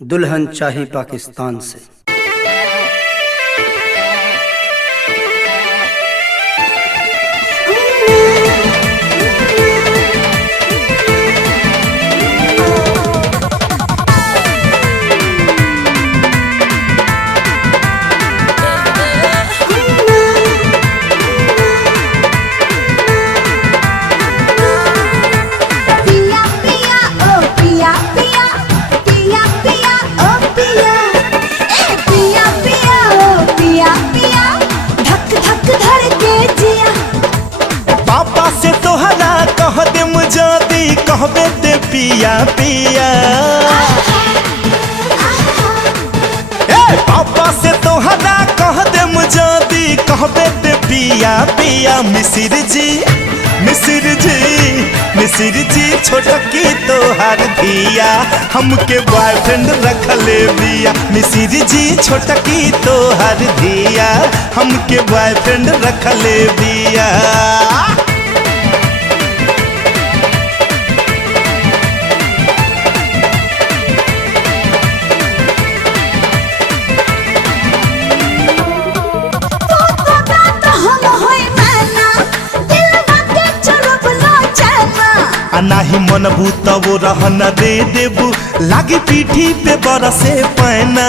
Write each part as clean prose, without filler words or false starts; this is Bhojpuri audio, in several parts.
दुल्हन चाही पाकिस्तान से। पापा से तोहरा कह दे मुझे कहबे दे पिया पिया। ए पापा से तोहरा कह दे मुझे कहबे दे पिया पिया। मिसिर जी छोटकी तोहर धिया हमके बॉयफ्रेंड रख ले बिया। मिसिर जी छोटकी तोहर धिया हमके बॉयफ्रेंड रख ले बिया। नाही मनबू तब रहन दे देबू लागी पीठी पे बरसे पैना।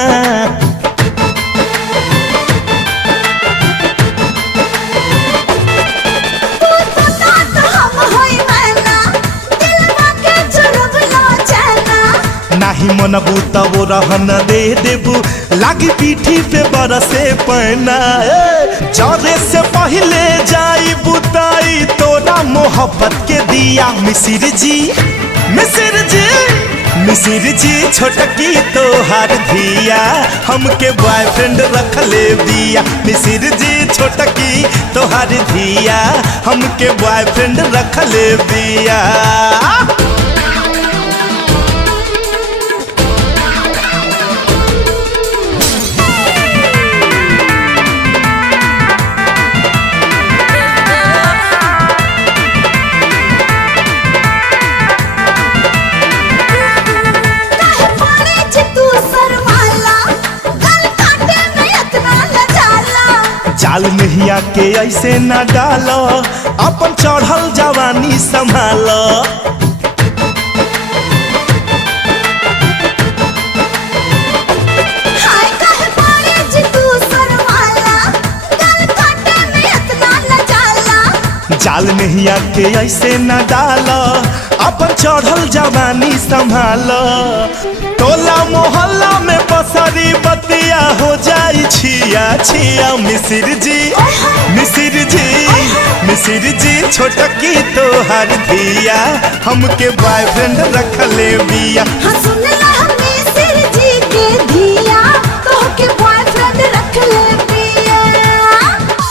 नाही मनबू तब रहन दे देबू लागी पीठी पे बरसे पैना। जरे से पहले जाई बुताई तोरा मोहब्बत के दिया। मिसिर जी छोटकी तोहर धिया हमके बॉयफ्रेंड रख ले बिया। मिसिर जी छोटकी तोहर धिया हमके बॉयफ्रेंड रख ले बिया। जाल नहिया के ऐसे न डालो अपन चढ़ल जवानी संभालो। जाल नहिया के ऐसे न डालो अपन चढ़ल जवानी संभालो। टोला मोहल्ला में पसरी बतिया हो जाई छिया छिया। मिसिर जी छोटकी तोहर धिया हमके बॉयफ्रेंड रख ले बिया।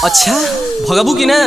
अच्छा भगबू की ना।